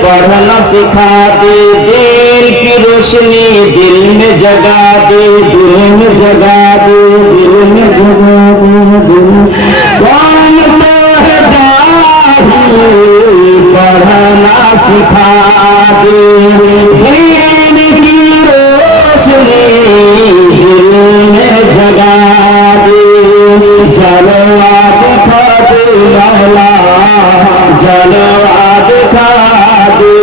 पढ़ना सिखा दे, दिल की रोशनी दिल में जगा दे, दिल में जगा दे, दिल में जगा दे। कौन तो है जाहिल पढ़ना सिखा दे, दिल की रोशनी दिल में जगा दे। जलवा दिखा दे मौला, जलवा दिखा दे,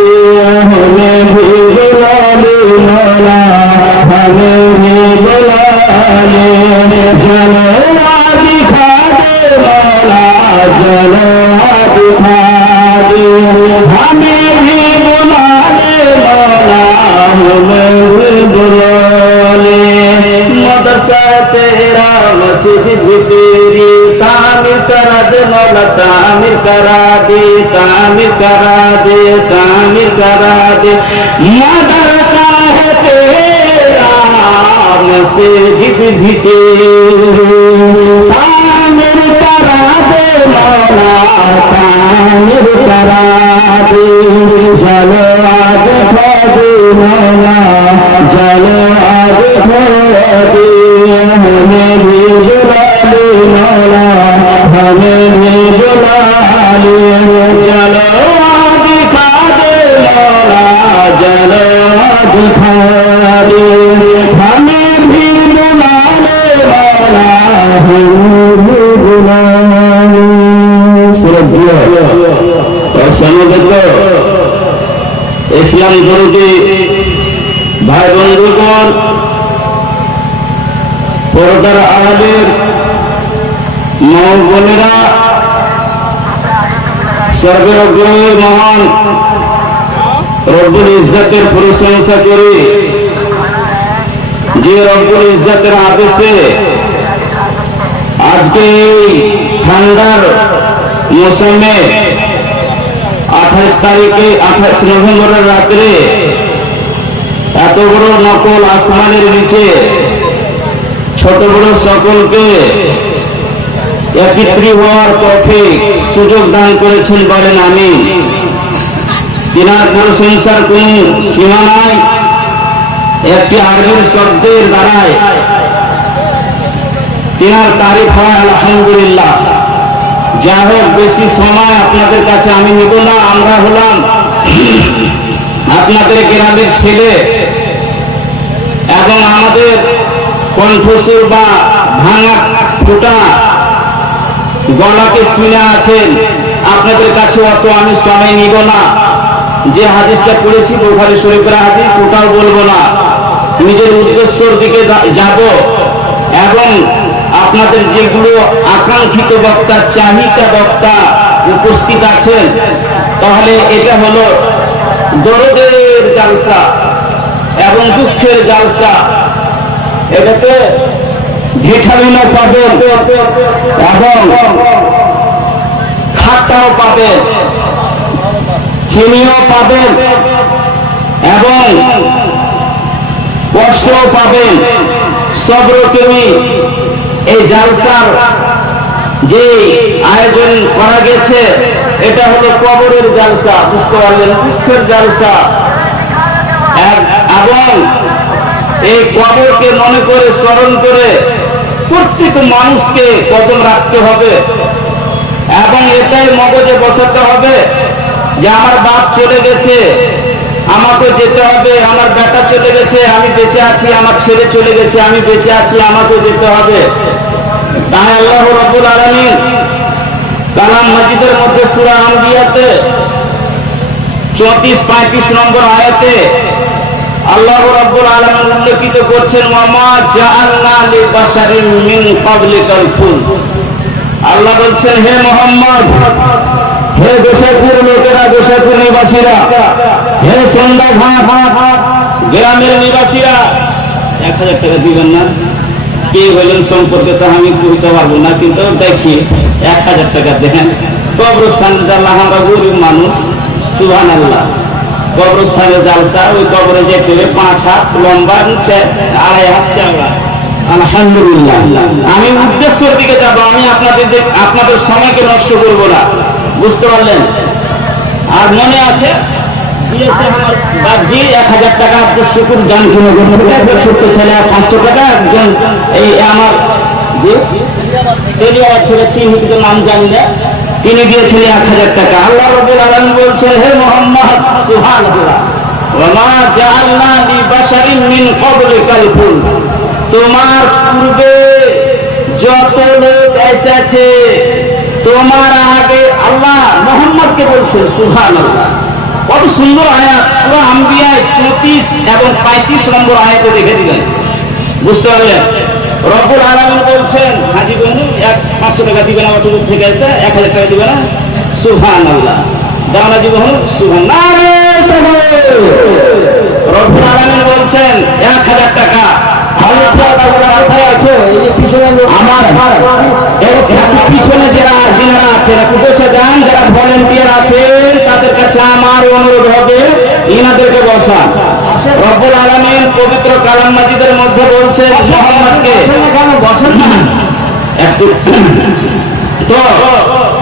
हमें भी बुला ले मौला, हमें भी बुला ले। जलवा दिखा दे मौला, जलवा दिखा दे, हमें भी बुला ले मौला, हमें भी बुला ले। मदरसा तेरा मस्जिद भी तेरी, तामीर करा दे मौला, तामीर करा दे, तामीर करा दे, तामीर करा दे। मदरसा है तेरा मस्जिद भी तेरी, तामीर करा दे मौला, तामीर करा दे। जलवा दिखा दे मौला, जलवा दिखा दे, हमें भी बुला ले मौला, हमें भी बुला ले। जलवा दिखा दे मौला, जलवा दिखा दे, हमें भी बुला ले मौला, हमें भी बुला ले। और समझ इस्लाम गुरु के भाई बंधुगण, পর্দার আড়ালের মা বোনেরা, সর্বের অগ্রণী মহান রব্বুল ইজ্জতের প্রশংসা করি, যে রব্বুল ইজ্জতের আদেশে আজকে এই ঠান্ডার মৌসুমে 28 তারিখে 28 নভেম্বরের রাত্রে এত বড় নকল আসমানের নিচে ছোট বড় সকলকে একত্রিত হওয়ার তৌফিক সুযোগ দান করেছেন, বলেন আমিন। তিনার প্রশংসার কোন সীমা নাই। একটি আরবি শব্দের দ্বারায় তিনার তারিফ হয় আলহামদুলিল্লাহ। যা হোক, বেশি সময় আপনাদের কাছে আমি নিব না। আমরা হলাম আপনাদের গ্রামের ছেলে এবং আমাদের কণ্ঠস্বর বা ভাঙা ফুটা গলাকে শুনে আছেন, আপনাদের কাছে অত আমি সময় নিব না। যে হাদিসটা পড়েছি বুখারী শরীফের হাদিস, ওটাও বলবো না। নিজের উদ্দেশ্যের দিকে যাব এবং আপনাদের যেগুলো আকাঙ্ক্ষিত বক্তা, চাহিদা বক্তা উপস্থিত আছেন, তাহলে এটা হলো দরদের জালসা এবং দুঃখের জালসা। এটাতে ভিটামিনও পাবেন এবং খাট্টাও পাবেন, চিনিও পাবেন এবং কষ্টও পাবেন, সব রকমই এই জালসার যে আয়োজন করা গেছে, এটা হলো কবরের জালসা, বুঝতে পারলেন, দুঃখের জালসা। এবং এই কবরকে মনে করে স্মরণ করে প্রত্যেক মানুষকে কদম রাখতে হবে এবং এটাই মগজে বসাতে হবে যে আমার বাপ চলে গেছে, আমাকে যেতে হবে, আমার বেটা চলে গেছে, আমি বেঁচে আছি, আমার ছেলে চলে গেছে, আমি বেঁচে আছি, আমাকে যেতে হবে। তাই আল্লাহ রাব্বুল আলামিন কালাম মাজিদের মধ্যে সূরা আম্বিয়াতে 34-35 নম্বর আয়াতে আল্লাহ রাব্বুল আলামিন উল্লেখিত করছেন, ওয়ামা জাআলনা লিবাশারিন মিন ক্বাবলিকাল খুলদ। আল্লাহ বলছেন, হে মুহাম্মদ, হে গোসাইপুর লোকেরা, গোসাইপুর নিবাসীরা, হে সন্ধ্যা ঘাট গ্রামের নিবাসীরা, 1000 টাকা দিবেন না? কে বলেন সম্পর্কে তো আমি বুঝতে পারবো না, কিন্তু দেখি 1000 টাকা দেন, কবরস্থানে আমরা গরিব মানুষ, সুবহানাল্লাহ, কবরস্থানে জালসা, ওই কবরে যেতে হবে 5 হাত লম্বা, নিচে 2.5 হাত চওড়া। আলহামদুলিল্লাহ, আমি উদ্দেশ্যের দিকে যাবো, আমি আপনাদের সময়কে নষ্ট করব না, বুঝতে পারলেন? আর মনে আছে দিয়েছে আমার বাবজি 1000 টাকা আব্দুল শুকুর জানকিনগর থেকে, ছোট্ট ছেলে 500 টাকা, একজন এই আমার যে তেলিয়াবাদ ছেড়েছি কিন্তু নাম জানি না, তিনি দিয়েছিলেন 1000 টাকা। আল্লাহ রাব্বুল আলামিন বলছেন, হে মুহাম্মদ, সুবহানাল্লাহ, ওয়া মা জাআলনা লিবাশারিন মিন ক্বাবলিকাল খুলদ, তোমার পূর্বে যত লোক এসেছে তোমার আগে, আল্লাহ মুহাম্মদকে বলছেন, সুবহানাল্লাহ। কত সুন্দর আয়াত, সূরা আম্বিয়া 34 এবং 35 নম্বর আয়াতে দেখে দিবেন, বুঝতে পারলেন? রব্বুল আলামিন বলছেন, হাজি বন্ধু 500 টাকা দিবেন, আমার দূর থেকে এসে 1000 টাকা দিবেন না, সুবহানাল্লাহ, দাও না জীবন, সুবহানাল্লাহ। রব্বুল আলামিন বলছেন 1000 টাকা পিছনে যারা আছেন একটু বসে যান, যারা ভলেন্টিয়ার আছেন তাদের কাছে আমার অনুরোধ হবে ইনাদেরকে বসান। রব্বুল আলামিন পবিত্র কালাম মাজিদের মধ্যে বলছেন মুহাম্মদকে বসান না, তো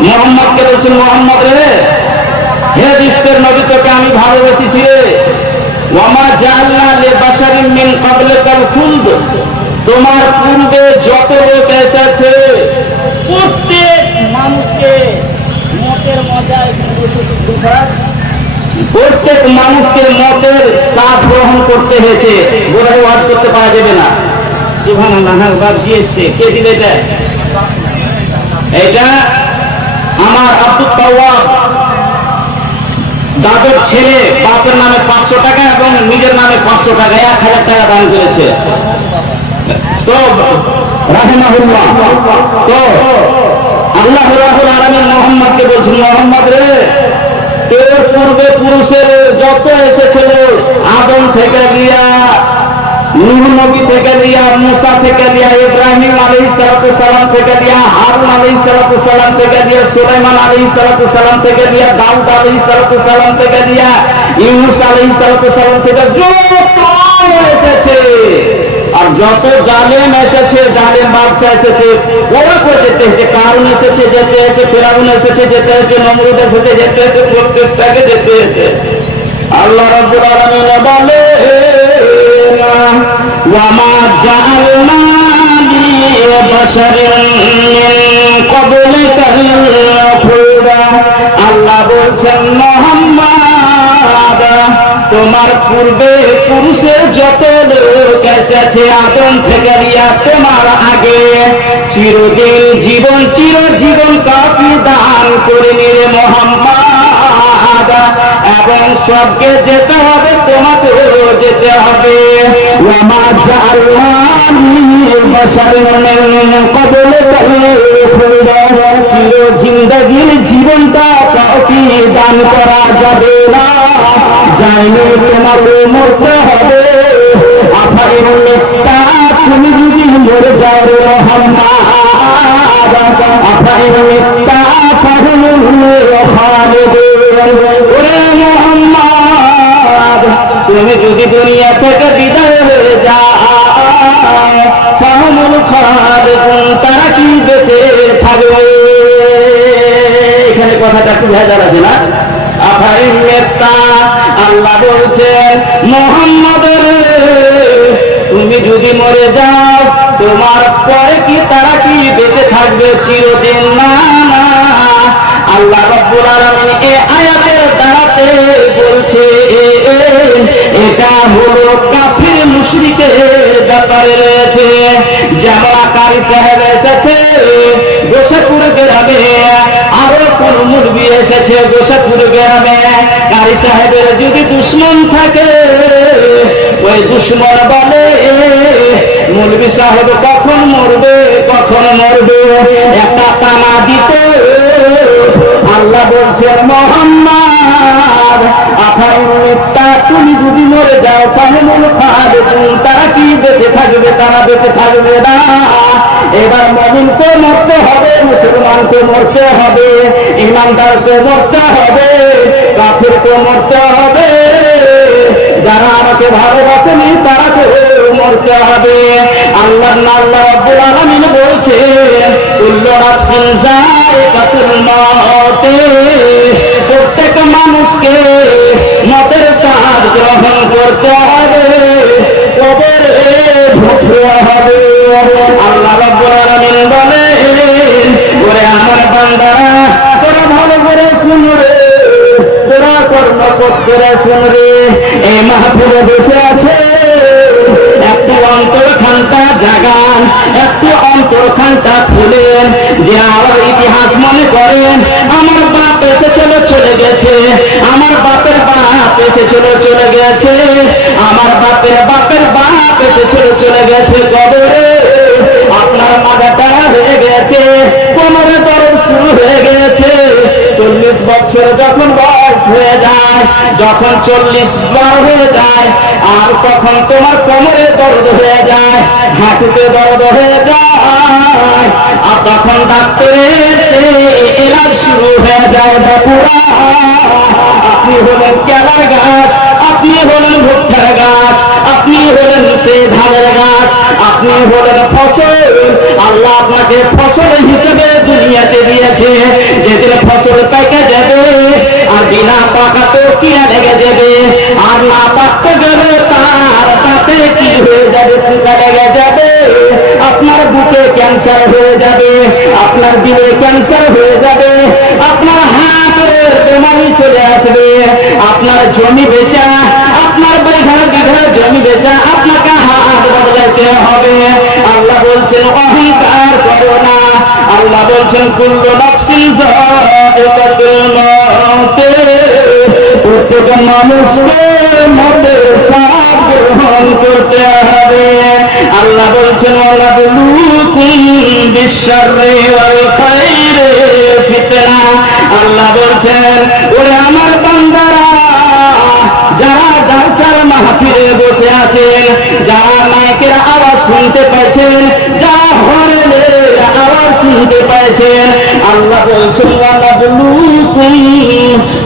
মুহাম্মদকে বলছেন, মুহাম্মদ রে, হে বিশ্বের নবী, তোকে আমি ভালোবেসেছি রে, ওয়া মা জাআলনা লিবাশারিন মিন ক্বাবলিকাল খুলদ, তোমার পূর্বে যত লোক এসেছে প্রত্যেক মানুষকে মতের মজায়, প্রত্যেক মানুষকে মতের স্বাদ গ্রহণ করতে হয়েছে, বলে ওয়াজ করতে পারা যাবে না। সুবহানাল্লাহ, বাবজি এসছে, কে দিলে এটা? এটা আমার আব্দুল তাওয়াব দাদুর ছেলে, বাপের নামে 500 টাকা এবং নিজের নামে 500 টাকা, 1000 টাকা দান করেছে। তো রাহিমাহুল্লাহ, তো আল্লাহ রাব্বুল আলামিন মুহাম্মদকে বলছেন, মুহাম্মদ রে, তোর পূর্বে পুরুষের যত এসেছিল, আদম থেকে লিয়া, নূহ নবী থেকে লিয়া, মুসা থেকে লিয়া, ইব্রাহিম আলাইহিস সালাম থেকে লিয়া, হারুন আলাইহিস সালাম থেকে লিয়া, সুলাইমান আলাইহিস সালাম থেকে লিয়া, দাউদ আলাইহিস সালাম থেকে লিয়া, ইউনূস আলাইহিস সালাম থেকে যত এসেছে, আর যত জালেম এসেছে, জালেম বাদশা এসেছে, ওরা করে যেতে হয়েছে, কারণ এসেছে যেতে হয়েছে, ফেরাউন এসেছে যেতে হয়েছে, নমরুদ এসেছে যেতে হয়েছে, প্রত্যেকটাকে যেতে হয়েছে। আল্লাহ রাব্বুল আলামিন বলে, ওয়া মা জাআলনা লিবাশারিন মিন ক্বাবলিকাল খুলদ, আল্লাহ বলছেন, মুহাম্মদ, তোমার পূর্বে পুরুষের যত লোক এসেছে আদম থেকে নিয়ে তোমার আগে, চিরদিন জীবন, চিরজীবন কাউকে দান করে নিরে মুহাম্মদ, এবং সবকে যেতে হবে, তোমাকেও যেতে হবে। ওয়া মা জাআলনা লিবাশারিন মিন ক্বাবলিকাল খুলদ, চির জিন্দেগীর জীবনটা কাউকে দান করা যাবে না, জানি তোমাকে মরতে হবে। আফারিন মিথ্যা, তুমি যদি মরে যাও রে মুহাম্মদ, আফারিন মিথ্যা ফাহুমুল খালিদুন, ওরে মুহাম্মদ, তুমি যদি দুনিয়া থেকে বিদায় হয়ে যাও, ফাহুমুল খালিদুন, তারা কি বেঁচে থাকবে? এখানে কথাটা একটু ভেজাল আছে না? আফারিন মিথ্যা, আল্লাহ বলছেন, মুহাম্মদ, তুমি যদি মরে যাও, তোমার পরে কি তারা কি বেঁচে থাকবে চিরদিন? না না, আল্লাহ রাব্বুল আলামিন এই আয়াতের দ্বারাতে বলছে, এটা হলো কাফির মুশরিকের ব্যাপারে রয়েছে। যেমন কারি সাহেব এসেছে গোসাপুর গ্রামে, আরো কোন মুরবি এসেছে গোসাপুর গ্রামে, কারি সাহেবের যদি দুশ্মন থাকে, ওই দুশ্মন বলে, মুরবি সাহেব কখন মরবে, কখন মরবে, একটা টানা দিতে। আল্লাহ বলছেন, মুহাম্মদ, আফারিন মিথ্যা, তুমি যদি মরে যাও, ফাহুমুল খালিদুন, তারা কি বেঁচে থাকবে? তারা বেঁচে থাকবে না। এবার মুমিনকে মরতে হবে, মুসলমানকে মরতে হবে, ইমানদারকে মরতে হবে, কাফেরকে মরতে হবে, যারা আমাকে ভালোবাসেনি তারাকে মরতে হবে। আল্লাহ রাব্বুল আলামিন বলছেন কুল্লু নাফসিন যায়িকাতুল মাউত, প্রত্যেক মানুষকে মতের স্বাদ গ্রহণ করতে হবে, কবরে ঢুকতে হবে। আল্লাহ রাব্বুল আলামিন বলেন ওরে আমার বান্দারা তোরা ভালো করে শুন রে, তোরা কর্মকট করে শুন রে, এই মাহফিলে বসে আছে একটু অন্তরখানটা জাগান, একটু অন্তরখানটা খুলেন, যে আমার ইতিহাস মনে করেন আমার বাপ এসেছিল চলে গেছে, আমার বাপের বাপ এসেছিল চলে গেছে, আমার বাপের বাপের বাপ এসেছিল চলে গেছে কবরে, আপনার মাথাটা হয়ে গেছে, কোমরে দরদ শুরু হয়ে গেছে। 40 বছর যখন বয়স হয়ে যায়, যখন 40 বার হয়ে যায়, আর তখন তোমার কোমরে দরদ হয়ে যায়, হাঁটুতে দরদ হয়ে যায়, আর তখন ডাক্তারের এলাজ শুরু হয়ে যায়। বাপুরা আপনি হলেন কেলার গাছ, আপনি হলেন ভুট্টার গাছ, আপনি হলেন সেই ধানের গাছ, আপনি হলেন ফসল। আল্লাহ আপনাকে ফসল হিসেবে দুনিয়াতে দিয়েছে, যেদিন ফসল পেকে যাবে আর বিনা পাকাতেও কিনা লেগে যাবে, আর না পাকতে গেলে তার তাতে কি হয়ে যাবে, পোকা লেগে যাবে, আপনার বুকে ক্যান্সার হয়ে যাবে, আপনার দিলে ক্যান্সার হয়ে যাবে, আপনার হাতের বেমারি চলে আসবে, আপনার জমি বেচা, আপনার বিঘা বিঘা জমি বেচা আপনাকে হাত বদলাতে হবে। আল্লাহ বলছেন অহংকার করো না, আল্লাহ বলছেন কুল্লু নাফসিন যায়িকাতুল মাউত, প্রত্যেক মানুষকে মতের স্বাদ গ্রহণ করতে হবে। আল্লাহ বলছেন ওয়ালাবলুকুম বিশ-শাররি ওয়াল খাইরি ফিতনা, আল্লাহ বলছেন ওরে আমার বান্দারা যারা জালসার মাহফিলে বসে আছেন, যারা মাইকের আওয়াজ শুনতে পাচ্ছেন, যারা হর্নের আওয়াজ শুনতে পাচ্ছেন, আল্লাহ বলছেন ওয়ালাবলুকুম,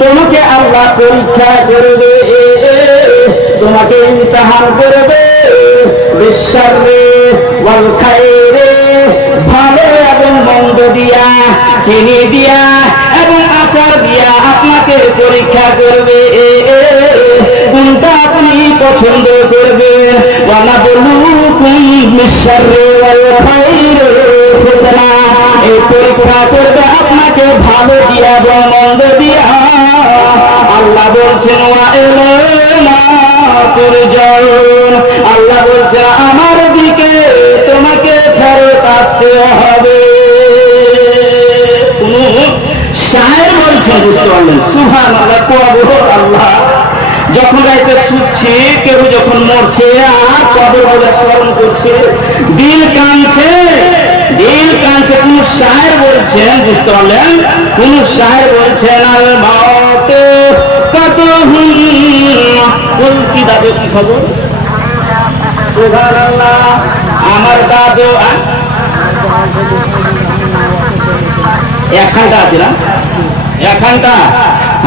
তোমাকে আল্লাহ পরীক্ষা করবে, তোমাকে ইমতিহান করবে, বিশ-শাররি ওয়াল খাইরি, ভালো এবং মন্দ দিয়া, চিনি দিয়া এবং আচার দিয়া আপনাকে পরীক্ষা করবে, কোনটা আপনি পছন্দ করবেন। ওয়ালাবলুকুম বিশ-শাররি ওয়াল খাইরি ফিতনা, এই পরীক্ষা করবে আপনাকে ভালো দিয়া এবং মন্দ দিয়া। আল্লাহ বলছেন ওয়া ইলাইনা তুরজাউন, আল্লাহ বলছেন আমার দিকে তোমাকে ফেরত আসতে হবে। শায়ের বলছেন, বুঝতে পারলেন? সুবহানাল্লাহ, আল্লাহ যখন রাইতে শুচ্ছে, কেউ যখন মরছে আর কবর বলে স্মরণ করছে, দিল কাঁদছে, দিল কাঁদছে। কোন শায়ের বলছেন, বুঝতে পারলেন? কোন শায়ের বলছেন আল মাউত কাতুহুম, কি দাদু কি খবর? সুবহানাল্লাহ, আমার দাদু একখানটা আছে না, একখানটা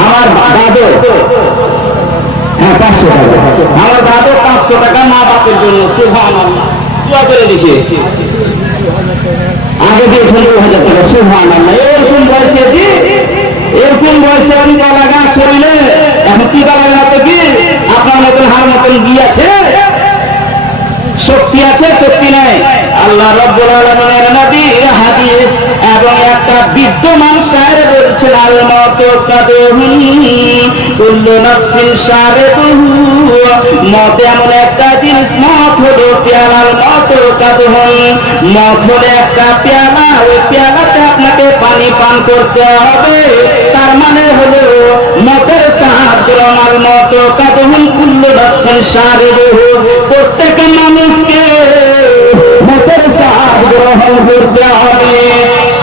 আমার দাদু, হ্যাঁ 500 টাকা, আমার দাদু 500 টাকা মা বাপের জন্য সুবহানাল্লাহ দোয়া করে দিছে, আগে দিয়েছেন 2000 টাকা। সুবহানাল্লাহ, এরকম বয়সে দি, এরকম বয়সে আমি গলা গাছ শরীরে এখন কি গলা গাছ কি আপনার মতন হার মতন গিয়েছে, শক্তি আছে, শক্তি নাই। আল্লাহ রাব্বুল আলামিনের নবীর হাদিস এবং একটা বিদ্যমান শায়ের বলছেন আল মাউতু কাদুহুম কুল্লু নাফসিন শারিবুহু, মত এমন একটা জিনিস, মত হলো পেয়ালার মাউতু কাদুহুম, মত হলো একটা পেয়ালা, ওই পেয়ালাতে আপনাকে পানি পান করতে হবে, তার মানে হলো মতের স্বাদ গ্রহণ। আল মাউতু কাদুহুম কুল্লু নাফসিন শারিবুহু, প্রত্যেক মানুষকে মতের স্বাদ গ্রহণ করতে হবে।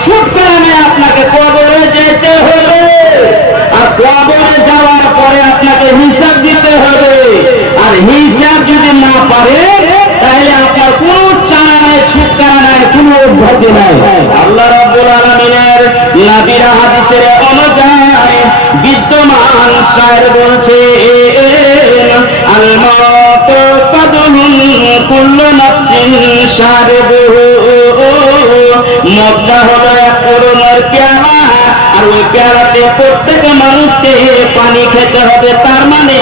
সুতরাং আপনাকে কবরে যেতে হবে, আর কবরে যাওয়ার পরে আপনাকে হিসাব দিতে হবে, আর হিসাব যদি না পারে তাহলে আপনার কোনো চারা নাই, ছুটকারা নাই, কোনো অভ্যাতি নাই। আল্লাহ রাব্বুল আলামিনের নবীর হাদিসের অনুযায়ী বিদ্যমান শায়ের বলছে আল মাউতু কাদহুন কুল্লু নাফসিন শারিবুহু, মদটা হলো এক করুণার পেয়ালা, আর ওই পেয়ালাতে প্রত্যেক মানুষকে পানি খেতে হবে, তার মানে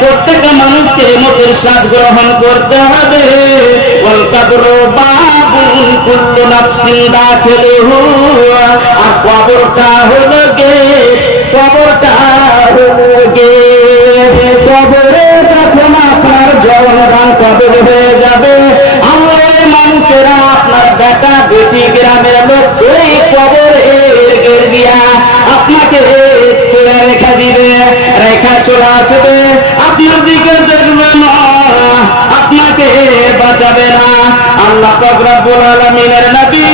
প্রত্যেক মানুষকে মদের স্বাদ গ্রহণ করতে হবে। ওয়াল কবরু বাবুন কুল্লু নাফসিন দাখিলুহু, আর কবরটা হলো গেট, কবরটা হলো গেট। কবরে যখন আপনার জনগণ কবর হয়ে যাবে, আমরা মানুষেরা আপনার বেটা বেটি গ্রামের লোক এই কবরের গেট দিয়া আপনাকে রেখা দিবে, রেখা চলে আসবে, আপনার দিকে দেখবে না, আপনাকে বাঁচাবে না। আল্লাহ পাক রব্বুল আলামিনের নবী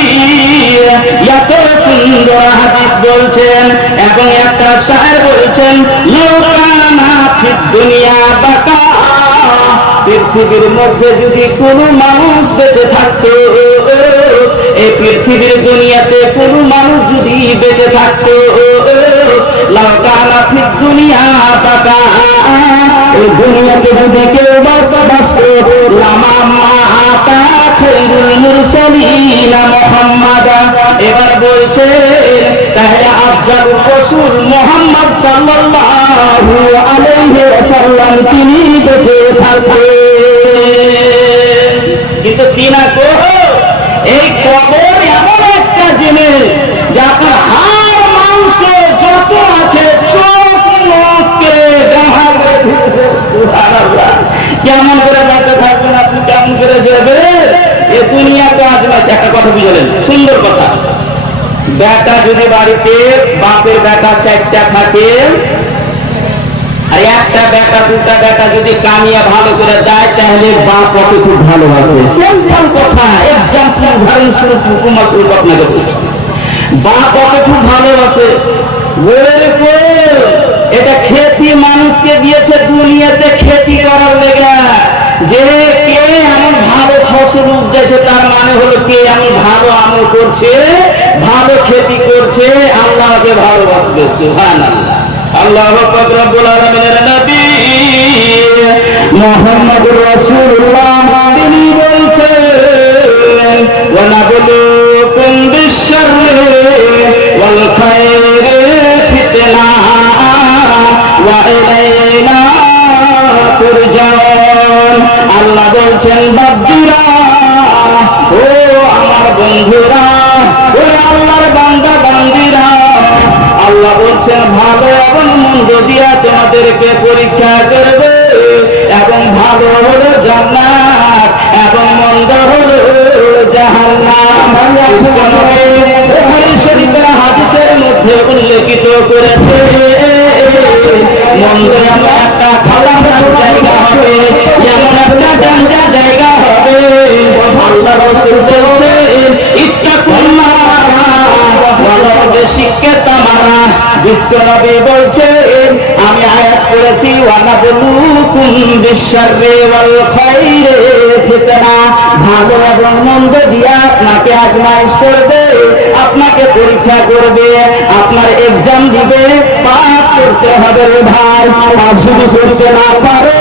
এত সুন্দর হাদিস বলছেন এবং একটা শায়ের বলছেন, লাউকানা ফিদ দুনিয়া বাকা, পৃথিবীর মধ্যে যদি কোন মানুষ বেঁচে থাকতো, এই পৃথিবীর দুনিয়াতে কোন মানুষ যদি বেঁচে থাকতো, লাউকানা ফিদ দুনিয়া বাকা, এই দুনিয়াতে যদি কেউ বাঁচত, লামা মাতা খায়রুল মুরসালিন মুহাম্মাদ। এবার বলছে তাহলে আফজালুর রাসূল মুহাম্মদ সাল্লাল্লাহু আলাইহি ওয়াসাল্লাম তিনি বেঁচে থাকতেন, কিন্তু কি না কো এই কবর এমন একটা জিনিস যে আপনার হাড় মাংস যত আছে চোখ মুখকে কেমন করে বেঁচে থাকবেন, আপনি কেমন করে যাবেন? এ দুনিয়া তো আজ মাস। একটা কথা বুঝলেন, সুন্দর কথা, বেটা যদি বাড়িতে বাপের বেটা 4টা থাকে আর একটা বেটা দুটা বেটা যদি কামিয়া ভালো করে দেয়, তাহলে বাপ ওকে খুব ভালোবাসে। সিম্পল কথা, এক্সাম্পল উদাহরণ স্বরূপ উপমা স্বরূপ আপনাকে বলছি, বাপ ওকে খুব ভালোবাসে। এটা খেতি মানুষকে দিয়েছে দুনিয়াতে খেতি করার লেগে, যে কে এমন ভালো ফসল উপজাইছে তার মানে হলো কে এমন ভালো আমল করছে, ভালো খেতি করছে, আল্লাহকে ভালোবাসবে। সুবহানাল্লাহ। আল্লাহ পাক রব্বুল আলামিনের নবী মুহাম্মদুর রাসূলুল্লাহ তিনি বলছেন, ওয়া নাবলুকুম বিশ-শাররি ওয়াল খায়রি ফিতনা ওয়া ইলাইনা তুরজাউন। আল্লাহ বলছেন, বান্দিরা, ও আমার বন্ধুরা, ও আল্লাহর বান্দা বান্দিরা, আল্লাহ বলছেন ভালো এবং মন্দ দিয়া তোমাদেরকে পরীক্ষা করবে, এবং ভালো হলো জান্নাত এবং মন্দ হলো জাহান্নাম। বুখারী শরীফের হাদিসের মধ্যে উল্লেখিত করেছে, মন্দ এমন একটা খারাপ জায়গা হবে, এমন একটা ডাঞ্জা জায়গা হবে। আল্লাহ রাসূল বলছেন, ইত্তাকুল্লাহ ওয়ালাউ বিশিক্কাতামারা। বিশ্বনবী বলছেন, আমি আয়াত করেছি, ওয়া নাবলুকুম বিশ-শাররি ওয়াল খায়রি ফিতনা, ভালো এবং মন্দ দিয়া আপনাকে আজমাইশ করবে, আপনাকে পরীক্ষা করবে, আপনার এক্সাম দিবে, পাস করতে হবে রে ভাই। পাস যদি করতে না পারে,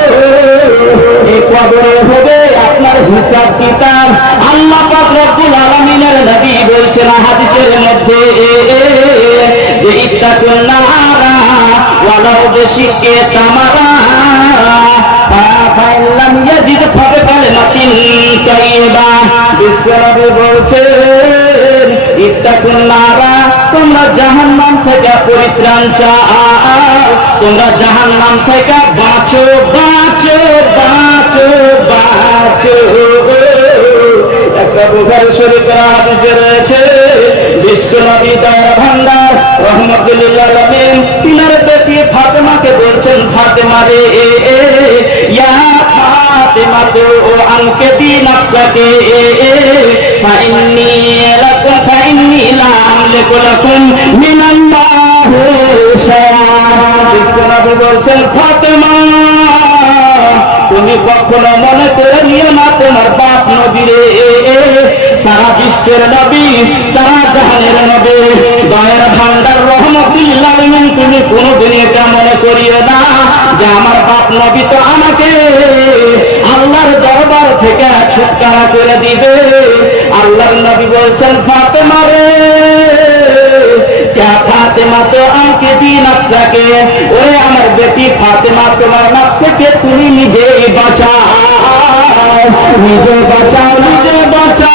এই কবরে হবে আপনার হিসাব কিতাব। আল্লাহ পাক রব্বুল আলামিনের নবী বলছেন হাদিসের মধ্যে যে ইত্তাকুন নারা ওয়ালাউ বিশিক্কাতামারা ফাইল্লাম ইয়াজিদ ফাবিকালিমাতিন তাইয়্যিবা। বিশ্বনবী বলছেন, ইত্তাকুন নারা, তোমরা জাহান্নাম থেকে পরিত্রাণ চাও, তোমরা জাহান্নাম থেকে বাঁচো বাঁচো বাঁচো বাঁচো। একটা বুখারী শরীফের হাদিসে রয়েছে, বিশ্বনবী দয়ার ভান্ডার রহমতুল লিল আলামিন তিনার বেটি ফাতেমাকে বলছেন, ফাতেমা রে, ইয়া ফাতেমা তো আনকিতি নাফসাকে ফাইন্নী লাকুম ফাইন্নী লা আমলিকু লাকুম মিনাল্লাহি শাইআ। বিশ্বনবী বলছেন, ফাতেমা তুমি কখনো মনে করে নিও না তোমার বাপ নবী রে, সারা বিশ্বের নবী, সারা জাহানের নবী, দয়ার ভান্ডার রহমতুল লিল আলামিন, তুমি কোনদিন করিও না যে আমার বাপ নবী তো আমাকে আল্লাহর দরবার থেকে ছুটকারা করে দিবে। আল্লাহর নবী বলছেন ফাতেমা রে, क्या फातिमा तो आंके दी नफ्सा के, ओरे আমার বেটি ফাতেমা তোমার নফসকে তুমি নিজেই বাঁচাও, নিজে বাঁচাও, নিজে বাঁচাও।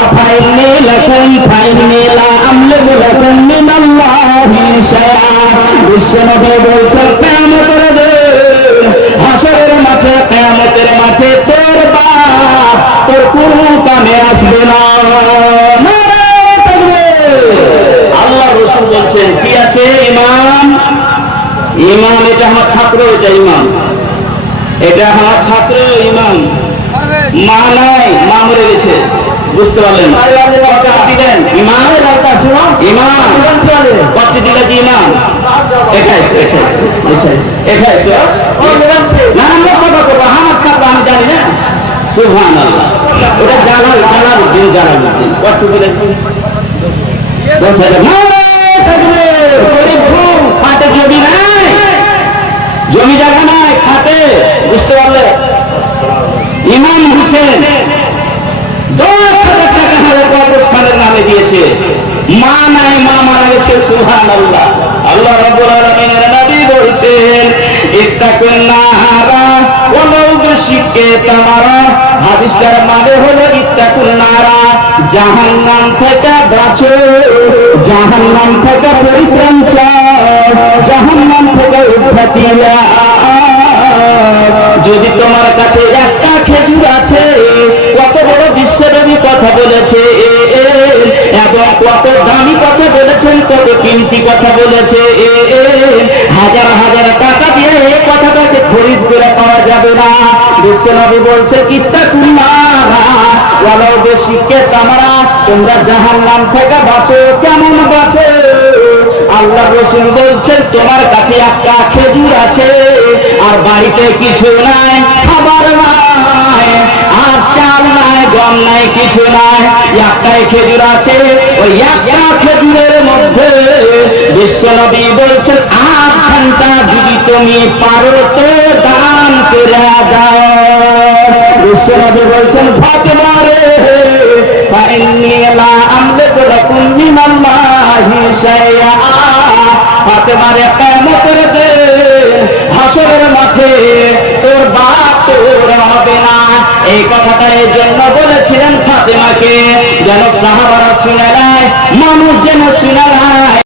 আফাইনি লাকুম ফাইনি লা আমলিকু লাকুম মিনাল্লাহি শাইআ। বিশ্বনবী বলছেন কিয়ামতের দিন, হাসরের মাঠে, কিয়ামতের মাঠে তোর বাপ তোর কোনো কামে আসবে না। আল্লাহ রাসূল বলছেন কি আছে ইমাম, ইমাম এটা আমার ছাত্র, এটা ইমাম, এটা আমার ছাত্র ইমাম। মা নাই, মা মরে গেছে, বুঝতে পারলেন? দিলেন ইমাম, ইমাম কত দিলে কি ইমাম? 21 না আমরা সভা করবো, আমার ছাত্র আমি জানি না। সুবহানাল্লাহ, ওটা জালালউদ্দিন, জালালউদ্দিন কত দিলে খাটে জমি নাই, জমি জায়গা নাই, খাটে, বুঝতে পারলে? ইমাম হোসেন 10,000 টাকা কবরস্থানের নামে দিয়েছে। মা নাই, মা মারা গেছে। সুবহানাল্লাহ। আল্লাহ রাব্বুল আলামিনের নবী বলছেন ইত্তাকুন নারা ওয়ালাউ বিশিক্কি তামারা। হাদিসটার মানে হলো ইত্তাকুন নারা, জাহান্নাম থেকে বাঁচো, জাহান্নাম থেকে পরিত্রাণ চাও, জাহান্নাম থেকে উদ্ধার নাও। যদি তোমার কাছে একটা খেজুর আছে, কত বড় বিশ্বনবী কথা বলেছে এবং কত দামি কথা বলেছেন, কত কিমতি কথা বলেছে। হাজার হাজার টাকা দিয়ে এই কথাটাকে খরিদ করে পাওয়া যাবে না। বিশ্বনবী বলছে ইত্তাকুন নারা ওয়ালাউ বিশিক্কি তামারা, তোমরা জাহান্নাম থেকে বাঁচো। কেমন বাঁচো? আল্লাহ রাসূল বলছেন তোমার কাছে একটা খেজুর আছে আর বাড়িতে কিছু নাই, খাবার নাই, আর চাল নাই, গম নাই, কিছু নাই, একটাই খেজুর আছে। ওই একটা খেজুরের মধ্যে বিশ্বনবী বলছেন 8 ঘন্টা যদি তুমি পারো তো দান করে দাও। বিশ্বনবী বলছেন ফাতেমা রে, ফাইন্নী লা আমলিকু লাকুম মিনাল্লাহি শাইআ। ফাতেমা রে, কিয়ামতের দিন হাসরের মাঠে তোর বাপ তোর হবে না। এই কথাটা এই জন্য বলেছিলেন ফাতেমাকে, যেন সাহাবারা শুনে নেয়, মানুষ যেন শুনে নেয়।